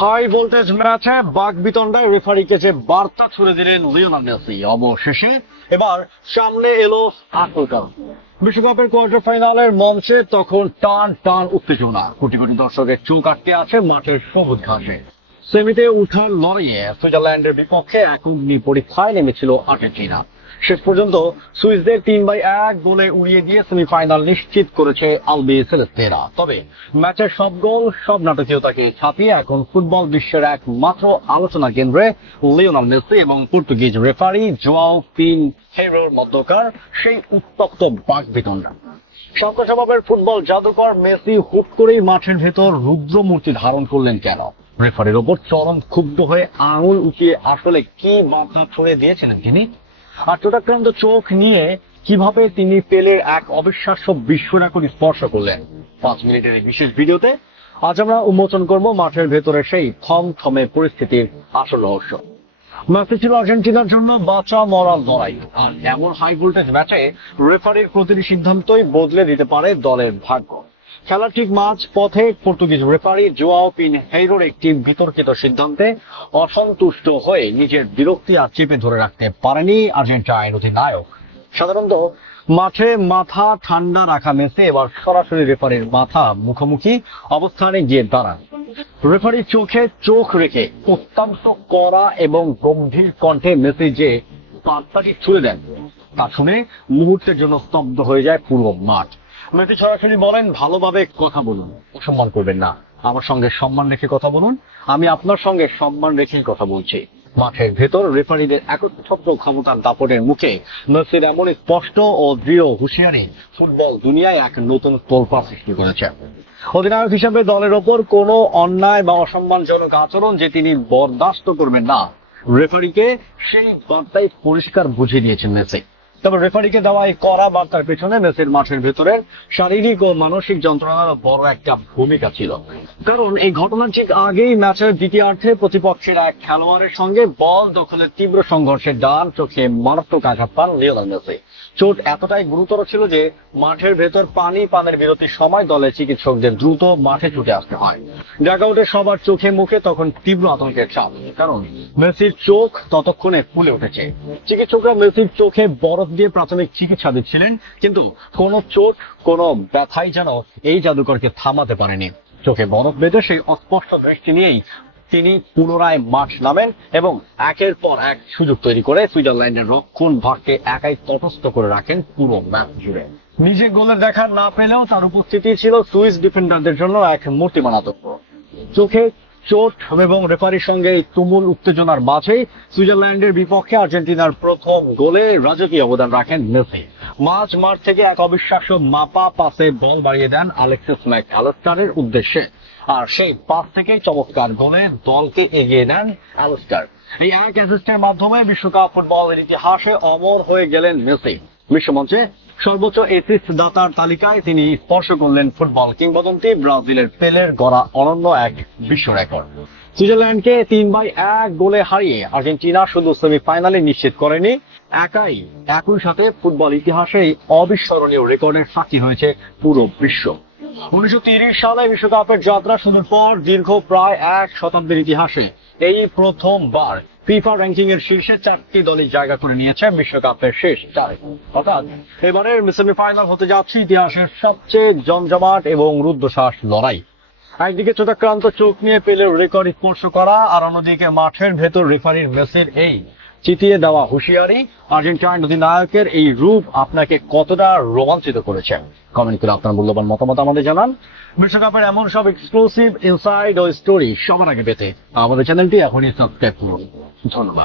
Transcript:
High voltage ম্যাচে বাকবিতণ্ডায় রেফারিকে যে বার্তা ছুড়ে দিলেন লিওনেল মেসি, অবশেষে এবার সামনে এলো আসলটা। বিশ্বকাপের কোয়ার্টার ফাইনালের মঞ্চে তখন টান টান উত্তেজনা, কোটি কোটি দর্শকের চোখ আটকে আছে মাঠের সবুজ ঘাসে। সেমিতে উঠার লড়াইয়ে সুইজারল্যান্ডের বিপক্ষে এক অগ্নি পরীক্ষায় নেমেছিল আর্জেন্টিনা। শেষ পর্যন্ত সুইসদের 3-1 গোলে উড়িয়ে দিয়ে সেমিফাইনাল নিশ্চিত করেছে আলবি সেলেস্তেরা। তবে ম্যাচের সব গোল, সব নাটকীয়তাকে ছাপিয়ে এখন ফুটবল বিশ্বের একমাত্র আলোচনা কেন্দ্রে লিওনেল মেসি এবং পর্তুগিজ রেফারি জোয়াও পিনহেইরোর মধ্যকার সেই উত্তপ্ত বাকবিতণ্ডা। শান্ত স্বভাবের ফুটবল জাদুকর মেসি হুট করেই মাঠের ভেতর রুদ্রমূর্তি ধারণ করলেন কেন? রেফারির ওপর চরম ক্ষুব্ধ হয়ে আঙুল উঠিয়ে আসলে কি বার্তা ছড়ে দিয়েছিলেন তিনি? আর চোটাক্রান্ত চোখ নিয়ে কিভাবে তিনি পেলের এক অবিশ্বাস্য বিশ্ব রেকর্ড স্পর্শ করলেন? 5 মিনিটের এই বিশেষ ভিডিওতে আজ আমরা উন্মোচন করব মাঠের ভেতরে সেই থমথমে পরিস্থিতির আসল রহস্য। ম্যাচটি ছিল আর্জেন্টিনার জন্য বাঁচা মরার লড়াই, আর এমন হাই ভোল্টেজ ম্যাচে রেফারির প্রতিটি সিদ্ধান্তই বদলে দিতে পারে দলের ভাগ্য। খেলার ঠিক মাঝ পথে পর্তুগিজ রেফারি জোয়াও পিনহেইরোর একটি বিতর্কিত সিদ্ধান্তে অসন্তুষ্ট হয়ে নিজের বিরক্তি আর চেপে ধরে রাখতে পারেনি আর্জেন্টাইন অধিনায়ক। সাধারণত মাঠে মাথা ঠান্ডা রাখা মেসি এবার সরাসরি রেফারির মাথা মুখোমুখি অবস্থানে গিয়ে দাঁড়ান। রেফারির চোখে চোখ রেখে অত্যন্ত কড়া এবং গম্ভীর কণ্ঠে মেসি যে বার্তাটি ছুড়ে দেন তা শুনে মুহূর্তের জন্য স্তব্ধ হয়ে যায় পুরো মাঠ। মেসি সরাসরি বলেন, ভালোভাবে কথা বলুন, অসম্মান করবেন না, আমার সঙ্গে সম্মান রেখে কথা বলুন, আমি আপনার সঙ্গে সম্মান রেখেই কথা বলছি। মাঠের ভেতর রেফারিদের একচ্ছত্র ক্ষমতার দাপটের মুখে মেসির এমন স্পষ্ট ও দৃঢ় হুঁশিয়ারি ফুটবল দুনিয়ায় এক নতুন তোলপাড় সৃষ্টি করেছে। অধিনায়ক হিসেবে দলের ওপর কোনো অন্যায় বা অসম্মানজনক আচরণ যে তিনি বরদাস্ত করবেন না, রেফারিকে সেই বার্তাই পরিষ্কার বুঝিয়ে দিয়েছেন মেসি। তবে রেফারিকে দেওয়া এই কড়া বার্তার পেছনে মেসির মাঠের ভেতরের শারীরিক ও মানসিক যন্ত্রণার বড় একটা ভূমিকা ছিল। কারণ এই ঘটনার ঠিক আগেই ম্যাচের দ্বিতীয়ার্ধে প্রতিপক্ষের এক খেলোয়াড়ের সঙ্গে বল দখলের তীব্র সংঘর্ষে ডান চোখে মারাত্মক আঘাত পান লিওনেল মেসি। চোট এতটাই গুরুতর ছিল যে মাঠের ভেতর পানের বিরতির সময় দলের চিকিৎসকদের দ্রুত মাঠে ছুটে আসতে হয়। ড্যাগআউটে সবার চোখে মুখে তখন তীব্র আতঙ্কের চাপ, কারণ মেসির চোখ ততক্ষণে ফুলে উঠেছে। চিকিৎসকরা মেসির চোখে বরফ দিয়ে প্রাথমিক চিকিৎসা দিচ্ছিলেন, কিন্তু কোনো চোট, কোনো ব্যথাই যেন এই জাদুকরকে থামাতে পারেনি। চোখে বরফ বেঁধে সেই অস্পষ্ট দৃষ্টি নিয়েই তিনি পুনরায় মাঠ নামেন এবং একের পর এক সুযোগ তৈরি করে সুইজারল্যান্ডের রক্ষণ ভাগকে একাই তটস্থ করে রাখেন পুরো ম্যাচ জুড়ে। নিজে গোলের দেখা না পেলেও তার উপস্থিতি ছিল সুইস ডিফেন্ডারদের জন্য এক মূর্তিমান আতঙ্ক। চোখে চোট এবং রেফারির সঙ্গে তুমুল উত্তেজনার মাঝেই সুইজারল্যান্ডের বিপক্ষে আর্জেন্টিনার প্রথম গোলে রাজকীয় অবদান রাখেন মেসি। মাঝ মাঠ থেকে এক অবিশ্বাস্য মাপা পাসে বল বাড়িয়ে দেন আলেক্সিস ম্যাক অ্যালিস্টারের উদ্দেশ্যে, আর সেই পাস থেকেই চমৎকার গোলে দলকে এগিয়ে নেন অ্যালিস্টার। এই এক অ্যাসিস্টের মাধ্যমে বিশ্বকাপ ফুটবলের ইতিহাসে অমর হয়ে গেলেন মেসি। বিশ্বমঞ্চে সর্বোচ্চ অ্যাসিস্ট দাতার তালিকায় তিনি স্পর্শ করলেন ফুটবল কিংবদন্তি ব্রাজিলের পেলের গড়া অনন্য এক বিশ্ব রেকর্ড। সুইজারল্যান্ডকে 3-1 গোলে হারিয়ে আর্জেন্টিনা শুধু সেমিফাইনালে নিশ্চিত করেনি, একই সাথে ফুটবল ইতিহাসে এই অবিস্মরণীয় রেকর্ডের সাক্ষী হয়েছে পুরো বিশ্ব। 1930 সালে বিশ্বকাপের যাত্রা শুরুর পর দীর্ঘ প্রায় 1 শতাব্দীর ইতিহাসে এই প্রথমবার ফিফা র্যাঙ্কিং এর শীর্ষে 4টি দলই জায়গা করে নিয়েছে বিশ্বকাপের শেষ 4। অর্থাৎ এবারের সেমিফাইনাল হতে যাচ্ছে ইতিহাসের সবচেয়ে জমজমাট এবং রুদ্ধশ্বাস লড়াই। একদিকে চোটাক্রান্ত চোখ নিয়ে পেলের রেকর্ড স্পর্শ করা, আর অন্যদিকে মাঠের ভেতর রেফারির মেসির এই চিতিয়ে দেওয়া হুঁশিয়ারি। আর্জেন্টাইন অধিনায়কের এই রূপ আপনাকে কতটা রোমাঞ্চিত করেছে? কমেন্ট করে আপনার মূল্যবান মতামত আমাদের জানান। বিশ্বকাপের এমন সব এক্সক্লুসিভ ইনসাইড ও স্টোরি সবার আগে পেতে আমাদের চ্যানেলটি এখনই সাবস্ক্রাইব করুন। ধন্যবাদ।